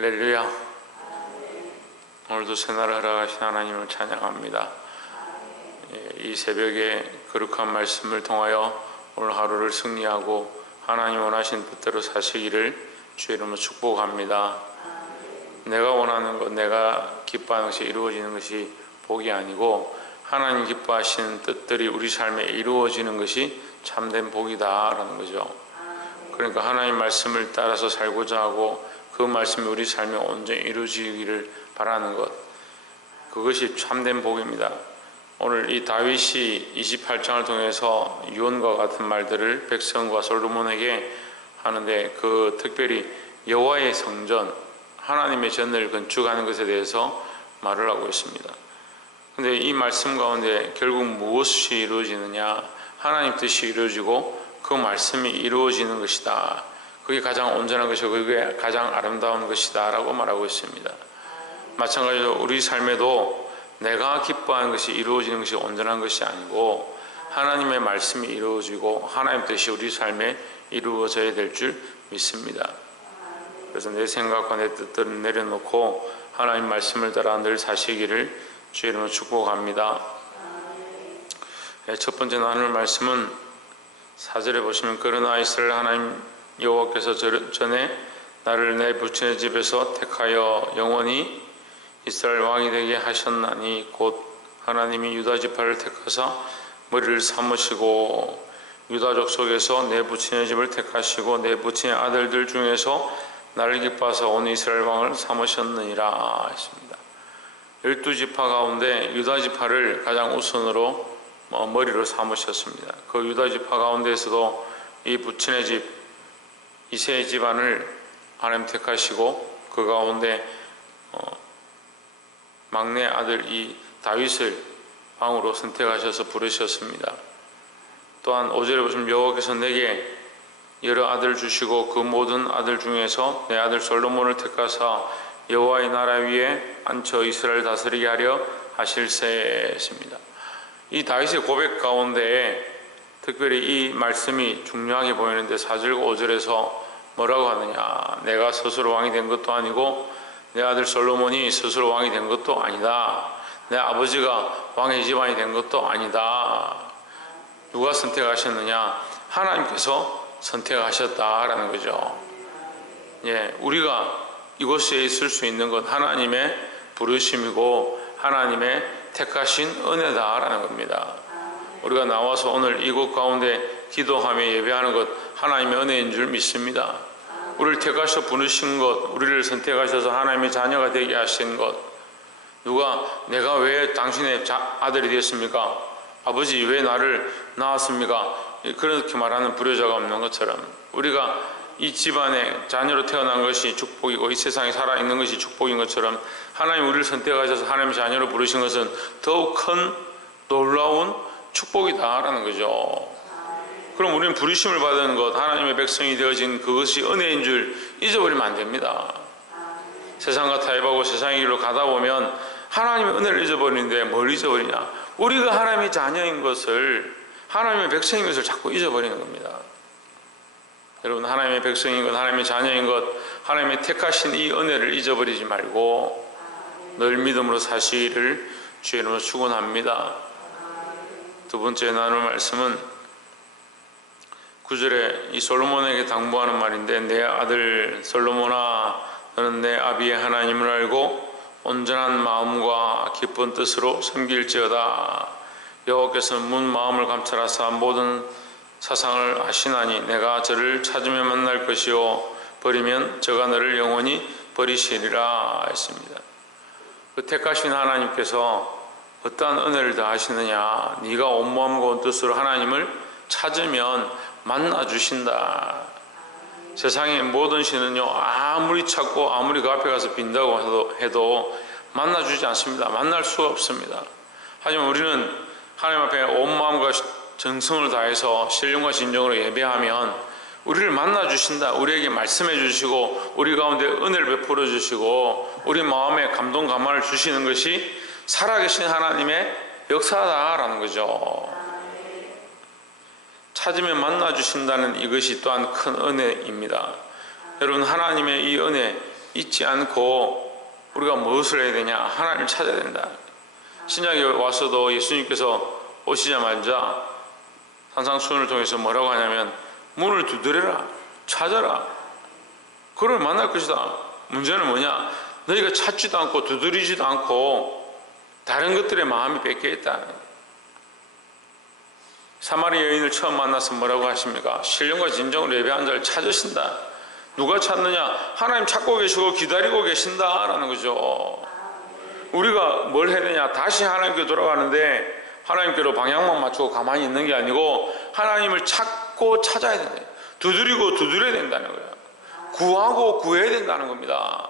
할렐루야. 오늘도 새날을 허락하신 하나님을 찬양합니다. 이 새벽에 거룩한 말씀을 통하여 오늘 하루를 승리하고 하나님 원하신 뜻대로 사시기를 주의 이름으로 축복합니다. 내가 원하는 것, 내가 기뻐하는 것이 이루어지는 것이 복이 아니고 하나님 기뻐하시는 뜻들이 우리 삶에 이루어지는 것이 참된 복이다라는 거죠. 그러니까 하나님 말씀을 따라서 살고자 하고 그 말씀이 우리 삶에 온전히 이루어지기를 바라는 것, 그것이 참된 복입니다. 오늘 이 다윗이 28장을 통해서 유언과 같은 말들을 백성과 솔로몬에게 하는데, 그 특별히 여호와의 성전, 하나님의 전을 건축하는 것에 대해서 말을 하고 있습니다. 근데 이 말씀 가운데 결국 무엇이 이루어지느냐? 하나님 뜻이 이루어지고 그 말씀이 이루어지는 것이다. 그게 가장 온전한 것이고 그게 가장 아름다운 것이다 라고 말하고 있습니다. 마찬가지로 우리 삶에도 내가 기뻐하는 것이 이루어지는 것이 온전한 것이 아니고 하나님의 말씀이 이루어지고 하나님 뜻이 우리 삶에 이루어져야 될 줄 믿습니다. 그래서 내 생각과 내 뜻들을 내려놓고 하나님 말씀을 따라 늘 사시기를 주의 이름으로 축복합니다. 첫 번째 나눌 말씀은 4절에 보시면, 그러나 이스라엘 하나님 여호와께서 전에 나를 내 부친의 집에서 택하여 영원히 이스라엘 왕이 되게 하셨나니 곧 하나님이 유다 지파를 택하사 머리를 삼으시고 유다족 속에서 내 부친의 집을 택하시고 내 부친의 아들들 중에서 나를 기뻐하사 온 이스라엘 왕을 삼으셨느니라 했습니다. 12지파 가운데 유다 지파를 가장 우선으로 머리로 삼으셨습니다. 그 유다 지파 가운데에서도 이 부친의 집 이새의 집안을 하나님 택하시고 그 가운데 막내 아들 이 다윗을 왕으로 선택하셔서 부르셨습니다. 또한 5절에 보시면 여호와께서 내게 여러 아들 주시고 그 모든 아들 중에서 내 아들 솔로몬을 택하사 여호와의 나라 위에 앉혀 이스라엘 다스리게 하려 하실세 했습니다. 이 다윗의 고백 가운데 특별히 이 말씀이 중요하게 보이는데 4절과 5절에서 뭐라고 하느냐? 내가 스스로 왕이 된 것도 아니고 내 아들 솔로몬이 스스로 왕이 된 것도 아니다. 내 아버지가 왕의 집안이 된 것도 아니다. 누가 선택하셨느냐? 하나님께서 선택하셨다라는 거죠. 우리가 이곳에 있을 수 있는 것 하나님의 부르심이고 하나님의 택하신 은혜다라는 겁니다. 우리가 나와서 오늘 이곳 가운데 기도하며 예배하는 것 하나님의 은혜인 줄 믿습니다. 우리를 택하셔 부르신 것, 우리를 선택하셔서 하나님의 자녀가 되게 하신 것, 누가 내가 왜 당신의 아들이 되었습니까? 아버지 왜 나를 낳았습니까? 그렇게 말하는 불효자가 없는 것처럼 우리가 이 집안에 자녀로 태어난 것이 축복이고 이 세상에 살아있는 것이 축복인 것처럼 하나님 우리를 선택하셔서 하나님의 자녀로 부르신 것은 더욱 큰 놀라운 축복이다라는 거죠. 그럼 우리는 부르심을 받은 것, 하나님의 백성이 되어진 그것이 은혜인 줄 잊어버리면 안 됩니다. 세상과 타협하고 세상의 길로 가다 보면 하나님의 은혜를 잊어버리는데 뭘 잊어버리냐? 우리가 하나님의 자녀인 것을, 하나님의 백성인 것을 자꾸 잊어버리는 겁니다. 여러분, 하나님의 백성인 것, 하나님의 자녀인 것, 하나님의 택하신 이 은혜를 잊어버리지 말고 늘 믿음으로 사시기를 주의 이름으로 축원합니다. 두 번째 나눌 말씀은 9절에 이 솔로몬에게 당부하는 말인데, 내 아들 솔로몬아 너는 내 아비의 하나님을 알고 온전한 마음과 기쁜 뜻으로 섬길지어다. 여호와께서는 문 마음을 감찰하사 모든 사상을 아시나니 내가 저를 찾으면 만날 것이요 버리면 저가 너를 영원히 버리시리라 했습니다. 그 택하신 하나님께서 어떠한 은혜를 더하시느냐? 네가 온 마음과 온 뜻으로 하나님을 찾으면 만나주신다. 세상의 모든 신은요, 아무리 찾고 아무리 그 앞에 가서 빈다고 해도 만나주지 않습니다. 만날 수가 없습니다. 하지만 우리는 하나님 앞에 온 마음과 정성을 다해서 신령과 진정으로 예배하면 우리를 만나주신다. 우리에게 말씀해 주시고 우리 가운데 은혜를 베풀어 주시고 우리 마음에 감동 감화를 주시는 것이 살아계신 하나님의 역사다라는 거죠. 찾으면 만나주신다는 이것이 또한 큰 은혜입니다. 여러분, 하나님의 이 은혜, 있지 않고 우리가 무엇을 해야 되냐? 하나님을 찾아야 된다. 신약에 와서도 예수님께서 오시자마자 산상수훈을 통해서 뭐라고 하냐면 문을 두드려라, 찾아라, 그를 만날 것이다. 문제는 뭐냐? 너희가 찾지도 않고 두드리지도 않고 다른 것들에 마음이 뺏겨 있다. 사마리 여인을 처음 만나서 뭐라고 하십니까? 신령과 진정으로 예배한 자를 찾으신다. 누가 찾느냐? 하나님 찾고 계시고 기다리고 계신다라는 거죠. 우리가 뭘 해야 되냐? 다시 하나님께 돌아가는데 하나님께로 방향만 맞추고 가만히 있는 게 아니고 하나님을 찾고 찾아야 된다. 두드리고 두드려야 된다는 거예요. 구하고 구해야 된다는 겁니다.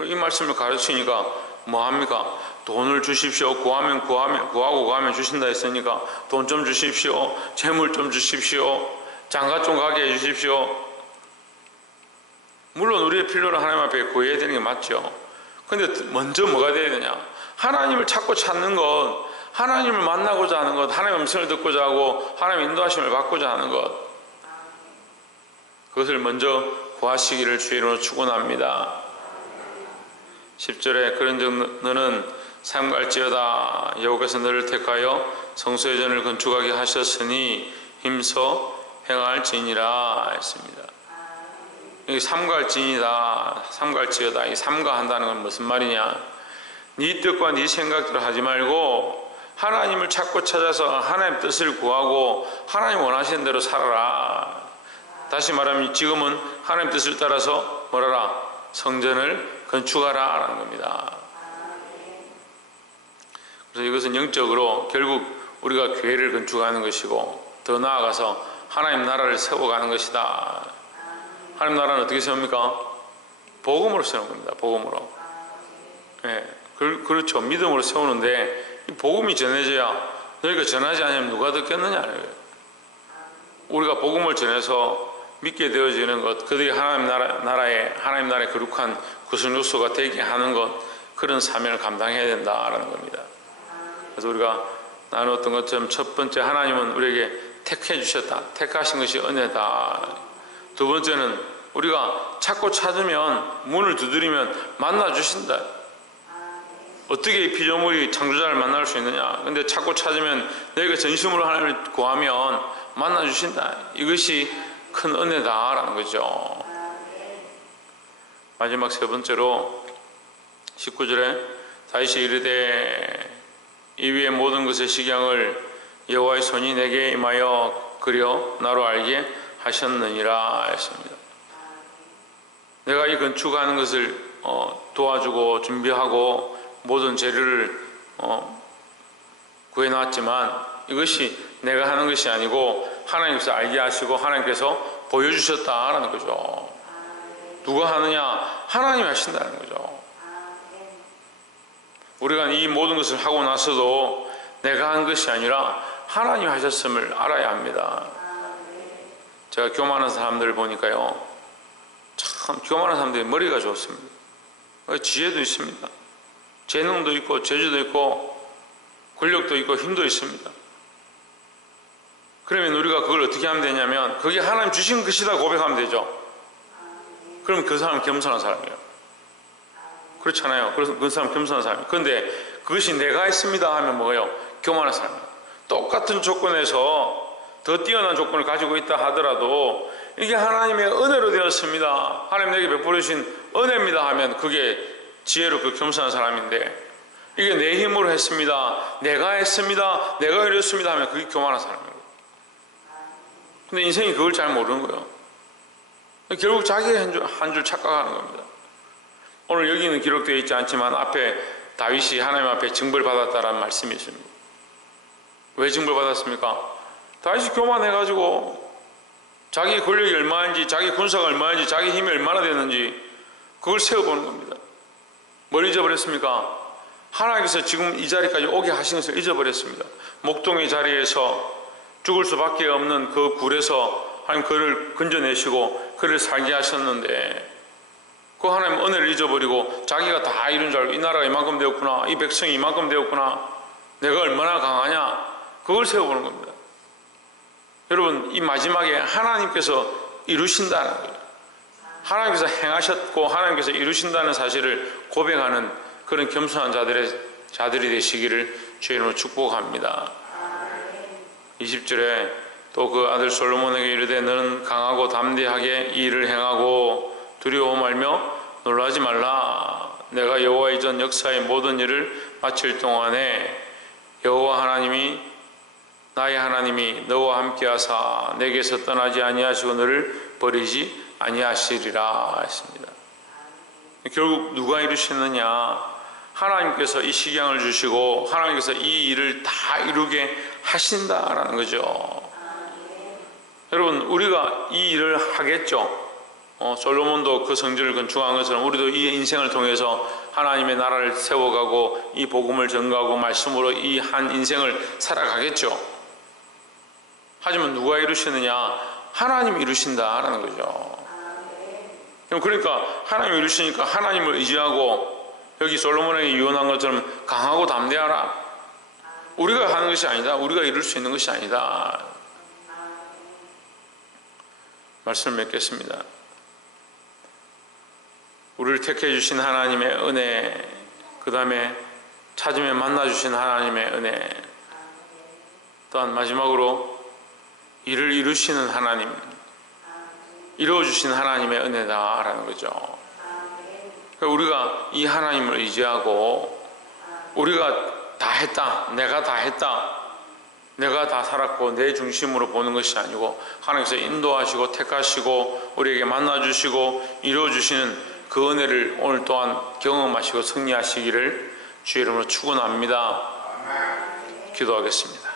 이 말씀을 가르치니까 뭐합니까? 돈을 주십시오. 구하고 구하면 주신다 했으니까 돈 좀 주십시오. 재물 좀 주십시오. 장가 좀 가게 해주십시오. 물론 우리의 필요를 하나님 앞에 구해야 되는 게 맞죠. 근데 먼저 뭐가 돼야 되냐? 하나님을 찾고 찾는 것, 하나님을 만나고자 하는 것, 하나님의 음성을 듣고자 하고 하나님의 인도하심을 받고자 하는 것, 그것을 먼저 구하시기를 주의로 축원합니다. 10절에 그런즉 너는 삼갈지어다. 여호와께서 너를 택하여 성소의 전을 건축하게 하셨으니 힘써 행할지니라 했습니다. 여기 삼갈지니다, 삼갈지어다. 이 삼가한다는 건 무슨 말이냐? 네 뜻과 네 생각대로 하지 말고 하나님을 찾고 찾아서 하나님 뜻을 구하고 하나님 원하시는 대로 살아라. 다시 말하면 지금은 하나님 뜻을 따라서 뭐라라? 성전을 건축하라 라는 겁니다. 그래서 이것은 영적으로 결국 우리가 교회를 건축하는 것이고 더 나아가서 하나님 나라를 세워가는 것이다. 하나님 나라는 어떻게 세웁니까? 복음으로 세우는 겁니다. 복음으로. 네, 그렇죠. 믿음으로 세우는데 이 복음이 전해져야, 너희가 전하지 않으면 누가 듣겠느냐. 우리가 복음을 전해서 믿게 되어지는 것, 그들이 하나님 나라의 거룩한 구성 요소가 되게 하는 것, 그런 사명을 감당해야 된다라는 겁니다. 그래서 우리가 나눴던 것처럼 첫 번째, 하나님은 우리에게 택해 주셨다. 택하신 것이 은혜다. 두 번째는 우리가 찾고 찾으면, 문을 두드리면 만나 주신다. 어떻게 이 피조물이 창조자를 만날 수 있느냐? 근데 찾고 찾으면 너희가 전심으로 하나님을 구하면 만나 주신다. 이것이 큰 은혜다라는 거죠. 마지막 세 번째로 19절에 다윗이 이르되 이 위의 모든 것의 식양을 여호와의 손이 내게 임하여 그려 나로 알게 하셨느니라 했습니다. 내가 이 건축하는 것을 도와주고 준비하고 모든 재료를 구해놨지만 이것이 내가 하는 것이 아니고 하나님께서 알게 하시고 하나님께서 보여주셨다라는 거죠. 누가 하느냐? 하나님이 하신다는 거죠. 우리가 이 모든 것을 하고 나서도 내가 한 것이 아니라 하나님이 하셨음을 알아야 합니다. 제가 교만한 사람들을 보니까요, 참 교만한 사람들이 머리가 좋습니다. 지혜도 있습니다. 재능도 있고 재주도 있고 권력도 있고 힘도 있습니다. 그러면 우리가 그걸 어떻게 하면 되냐면 그게 하나님 주신 것이다 고백하면 되죠. 그럼 그 사람은 겸손한 사람이에요. 그렇잖아요. 그래서 그 사람은 겸손한 사람이에요. 그런데 그것이 내가 했습니다 하면 뭐예요? 교만한 사람이에요. 똑같은 조건에서 더 뛰어난 조건을 가지고 있다 하더라도 이게 하나님의 은혜로 되었습니다, 하나님 내게 베풀어 주신 은혜입니다 하면 그게 지혜로 그 겸손한 사람인데, 이게 내 힘으로 했습니다, 내가 했습니다, 내가 이랬습니다 하면 그게 교만한 사람이에요. 근데 인생이 그걸 잘 모르는 거예요. 결국 자기 한 줄 착각하는 겁니다. 오늘 여기는 기록되어 있지 않지만 앞에 다윗이 하나님 앞에 징벌 받았다라는 말씀이 있습니다. 왜 징벌 받았습니까? 다윗이 교만해가지고 자기 권력이 얼마인지, 자기 군사가 얼마인지, 자기 힘이 얼마나 되는지 그걸 세워보는 겁니다. 뭘 잊어버렸습니까? 하나님께서 지금 이 자리까지 오게 하신 것을 잊어버렸습니다. 목동의 자리에서 죽을 수밖에 없는 그 굴에서 하나님 그를 건져내시고 그를 살게 하셨는데 그 하나님 은혜를 잊어버리고 자기가 다 이룬 줄 알고 이 나라가 이만큼 되었구나, 이 백성이 이만큼 되었구나, 내가 얼마나 강하냐, 그걸 세워보는 겁니다. 여러분, 이 마지막에 하나님께서 이루신다는 거예요. 하나님께서 행하셨고 하나님께서 이루신다는 사실을 고백하는 그런 겸손한 자들이 되시기를 주의 이름으로 축복합니다. 20절에 또 그 아들 솔로몬에게 이르되 너는 강하고 담대하게 이 일을 행하고 두려워 말며 놀라지 말라. 내가 여호와 이전 역사의 모든 일을 마칠 동안에 여호와 하나님이 나의 하나님이 너와 함께하사 내게서 떠나지 아니하시고 너를 버리지 아니하시리라 했습니다. 결국 누가 이루시느냐? 하나님께서 이 식양을 주시고 하나님께서 이 일을 다 이루게 하신다라는 거죠. 여러분, 우리가 이 일을 하겠죠. 솔로몬도 그 성전을 건축한 것처럼 우리도 이 인생을 통해서 하나님의 나라를 세워가고 이 복음을 전가하고 말씀으로 이 한 인생을 살아가겠죠. 하지만 누가 이루시느냐? 하나님이 이루신다라는 거죠. 그러니까 하나님이 이루시니까 하나님을 의지하고 여기 솔로몬에게 유언한 것처럼 강하고 담대하라. 우리가 하는 것이 아니다. 우리가 이룰 수 있는 것이 아니다. 말씀을 맺겠습니다. 우리를 택해 주신 하나님의 은혜, 그 다음에 찾으면 만나 주신 하나님의 은혜, 또한 마지막으로 이를 이루시는 하나님, 이루어 주신 하나님의 은혜다라는 거죠. 우리가 이 하나님을 의지하고 우리가 다 했다, 내가 다 했다, 내가 다 살았고 내 중심으로 보는 것이 아니고 하나님께서 인도하시고 택하시고 우리에게 만나주시고 이루어주시는 그 은혜를 오늘 또한 경험하시고 승리하시기를 주의 이름으로 축원합니다. 기도하겠습니다.